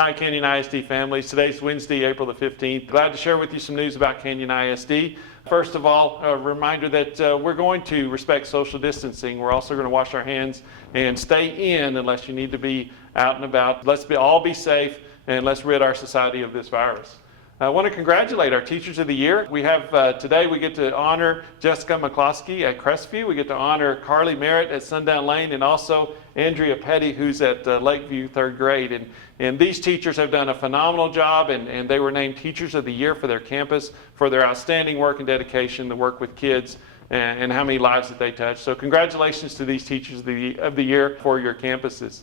Hi, Canyon ISD families. Today's Wednesday, April the 15th. Glad to share with you some news about Canyon ISD. First of all, a reminder that we're going to respect social distancing. We're also going to wash our hands and stay in unless you need to be out and about. Let's all be safe and let's rid our society of this virus. I want to congratulate our Teachers of the Year. We have today we get to honor Jessica McCloskey at Crestview. We get to honor Carly Merritt at Sundown Lane, and also Andrea Petty, who's at Lakeview 3rd grade. And these teachers have done a phenomenal job, and they were named Teachers of the Year for their campus for their outstanding work and dedication to work with kids and how many lives that they touch. So congratulations to these Teachers of the Year for your campuses.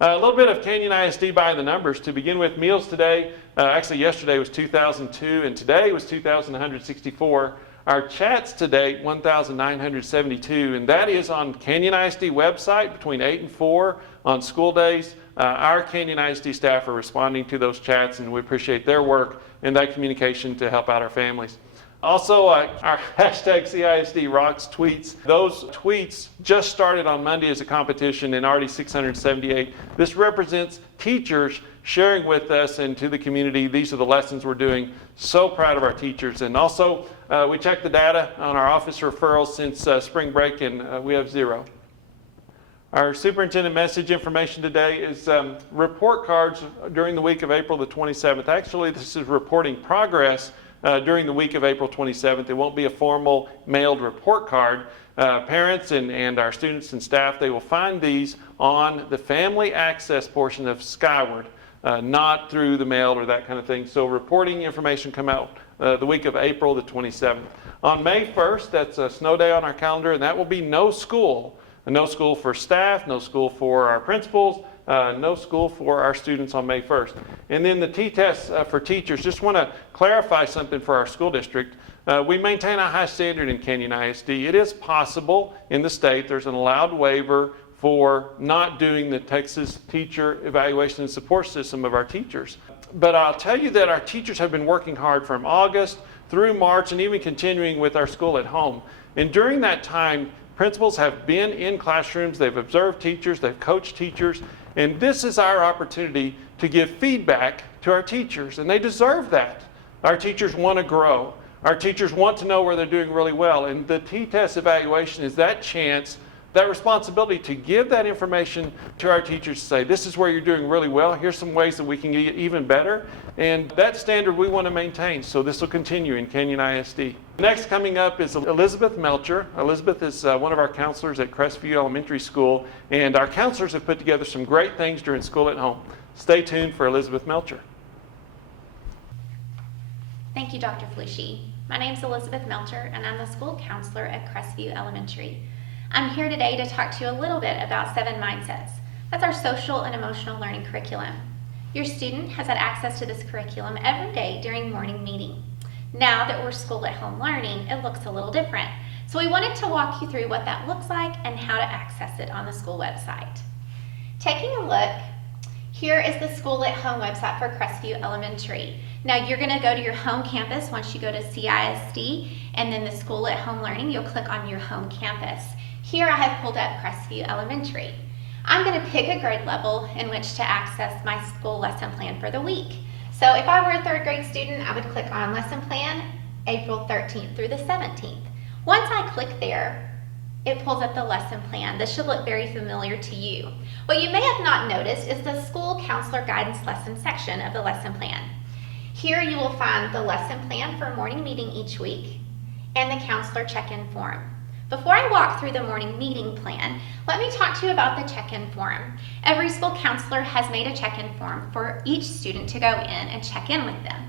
A little bit of Canyon ISD by the numbers. To begin with, meals today, actually yesterday was 2,002 and today was 2,164. Our chats today, 1,972, and that is on Canyon ISD website between 8 and 4 on school days. Our Canyon ISD staff are responding to those chats, and we appreciate their work and that communication to help out our families. Also, our hashtag CISD Rocks tweets. Those tweets just started on Monday as a competition and already 678. This represents teachers sharing with us and to the community, these are the lessons we're doing. So proud of our teachers. And also, we checked the data on our office referrals since spring break, and we have 0. Our superintendent message information today is report cards during the week of April the 27th. Actually, this is reporting progress during the week of April 27th. It won't be a formal mailed report card. Parents and our students and staff, they will find these on the family access portion of Skyward, not through the mail or that kind of thing. So reporting information come out the week of April the 27th. On May 1st, that's a snow day on our calendar, and that will be no school. No school for staff, no school for our principals, no school for our students on May 1st. And then the T-tests for teachers, just want to clarify something for our school district. We maintain a high standard in Canyon ISD. It is possible in the state, there's an allowed waiver for not doing the Texas Teacher Evaluation and Support System of our teachers. But I'll tell you that our teachers have been working hard from August through March and even continuing with our school at home. And during that time, principals have been in classrooms, they've observed teachers, they've coached teachers, and this is our opportunity to give feedback to our teachers, and they deserve that. Our teachers want to grow. Our teachers want to know where they're doing really well, and the T-test evaluation is that chance, that responsibility to give that information to our teachers to say, this is where you're doing really well, here's some ways that we can get even better, and that standard we want to maintain, so this will continue in Canyon ISD. Next coming up is Elizabeth Melcher. Elizabeth is one of our counselors at Crestview Elementary School, and our counselors have put together some great things during school at home. Stay tuned for Elizabeth Melcher. Thank you, Dr. Flusche. My name is Elizabeth Melcher, and I'm the school counselor at Crestview Elementary. I'm here today to talk to you a little bit about 7 Mindsets. That's our social and emotional learning curriculum. Your student has had access to this curriculum every day during morning meeting. Now that we're school at home learning, it looks a little different. So we wanted to walk you through what that looks like and how to access it on the school website. Taking a look, here is the school at home website for Crestview Elementary. Now you're going to go to your home campus once you go to CISD, and then the school at home learning, you'll click on your home campus. Here I have pulled up Crestview Elementary. I'm going to pick a grade level in which to access my school lesson plan for the week. So if I were a 3rd grade student, I would click on lesson plan April 13th through the 17th. Once I click there, it pulls up the lesson plan. This should look very familiar to you. What you may have not noticed is the school counselor guidance lesson section of the lesson plan. Here you will find the lesson plan for morning meeting each week and the counselor check-in form. Before I walk through the morning meeting plan, let me talk to you about the check-in form. Every school counselor has made a check-in form for each student to go in and check in with them.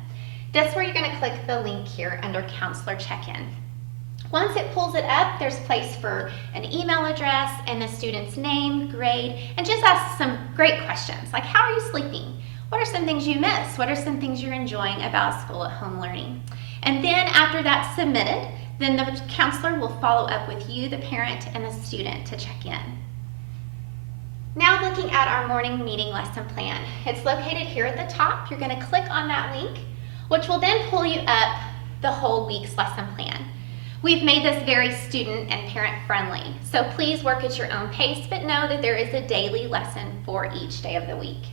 That's where you're going to click the link here under Counselor Check-in. Once it pulls it up, there's a place for an email address and the student's name, grade, and just ask some great questions like, how are you sleeping? What are some things you miss? What are some things you're enjoying about school at home learning? And then after that's submitted, then the counselor will follow up with you, the parent, and the student to check in. Now looking at our morning meeting lesson plan. It's located here at the top. You're going to click on that link, which will then pull you up the whole week's lesson plan. We've made this very student and parent friendly, so please work at your own pace, but know that there is a daily lesson for each day of the week.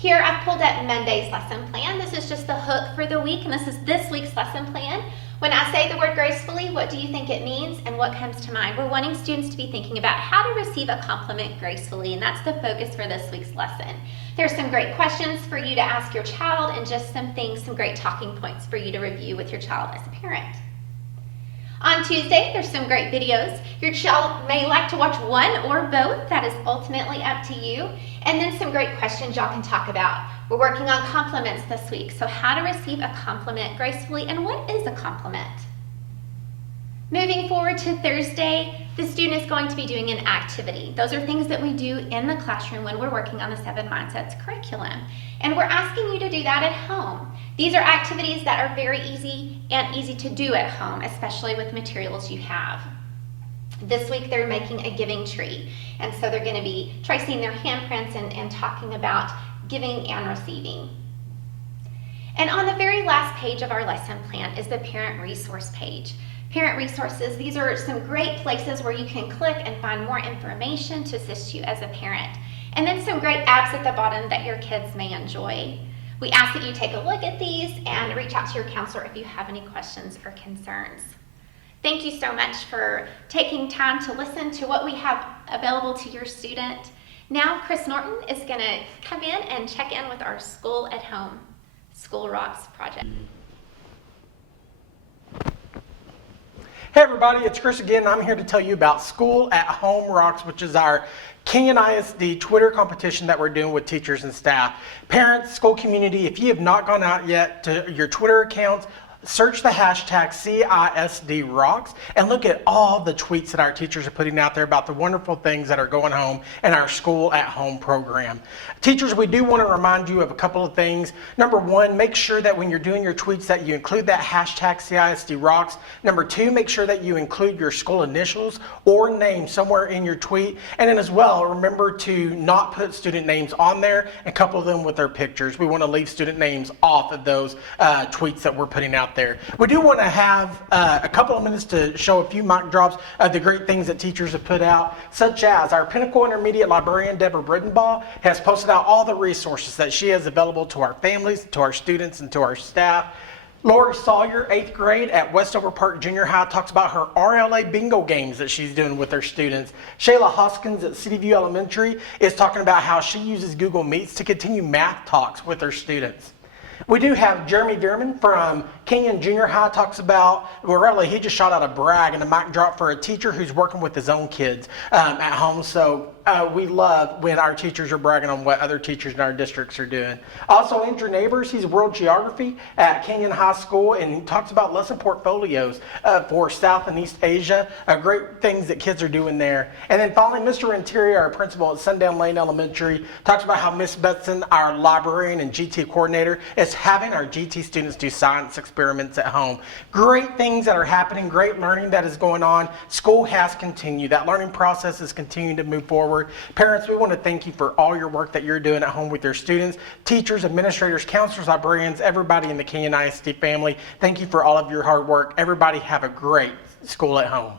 Here I've pulled up Monday's lesson plan. This is just the hook for the week, and this is this week's lesson plan. When I say the word gracefully, what do you think it means and what comes to mind? We're wanting students to be thinking about how to receive a compliment gracefully, and that's the focus for this week's lesson. There's some great questions for you to ask your child and just some great talking points for you to review with your child as a parent. On Tuesday, there's some great videos. Your child may like to watch one or both. That is ultimately up to you. And then some great questions y'all can talk about. We're working on compliments this week. So how to receive a compliment gracefully and what is a compliment? Moving forward to Thursday, the student is going to be doing an activity. Those are things that we do in the classroom when we're working on the 7 Mindsets curriculum. And we're asking you to do that at home. These are activities that are very easy to do at home, especially with materials you have. This week they're making a giving tree, and so they're going to be tracing their handprints and talking about giving and receiving. And on the very last page of our lesson plan is the parent resource page. Parent resources, these are some great places where you can click and find more information to assist you as a parent. And then some great apps at the bottom that your kids may enjoy. We ask that you take a look at these and reach out to your counselor if you have any questions or concerns. Thank you so much for taking time to listen to what we have available to your student. Now, Chris Norton is going to come in and check in with our School at Home, School Rocks project. Hey everybody, it's Chris again, and I'm here to tell you about School at Home Rocks, which is our Canyon ISD Twitter competition that we're doing with teachers and staff. Parents, school community, if you have not gone out yet to your Twitter accounts, search the hashtag CISD Rocks and look at all the tweets that our teachers are putting out there about the wonderful things that are going home in our School at Home program. Teachers, we do want to remind you of a couple of things. Number one, make sure that when you're doing your tweets that you include that hashtag CISD Rocks. Number two, make sure that you include your school initials or name somewhere in your tweet. And then as well, remember to not put student names on there and couple them with their pictures. We want to leave student names off of those tweets that we're putting out there. We do want to have a couple of minutes to show a few mock drops of the great things that teachers have put out, such as our Pinnacle Intermediate librarian, Deborah Bridenbaugh, has posted out all the resources that she has available to our families, to our students, and to our staff. Lori Sawyer, 8th grade at Westover Park Junior High, talks about her RLA bingo games that she's doing with her students. Shayla Hoskins at Crestview Elementary is talking about how she uses Google Meets to continue math talks with her students. We do have Jeremy Veerman from Canyon Junior High talks about, well really he just shot out a brag and a mic drop for a teacher who's working with his own kids at home. So we love when our teachers are bragging on what other teachers in our districts are doing. Also Andrew Neighbors, he's World Geography at Canyon High School, and he talks about lesson portfolios for South and East Asia, great things that kids are doing there. And then finally Mr. Interior, our principal at Sundown Lane Elementary, talks about how Miss Betson, our librarian and GT coordinator, is having our GT students do science experiments at home. Great things that are happening, great learning that is going on. School has continued. That learning process is continuing to move forward. Parents, we want to thank you for all your work that you're doing at home with your students, teachers, administrators, counselors, librarians, everybody in the Canyon ISD family. Thank you for all of your hard work. Everybody have a great School at Home.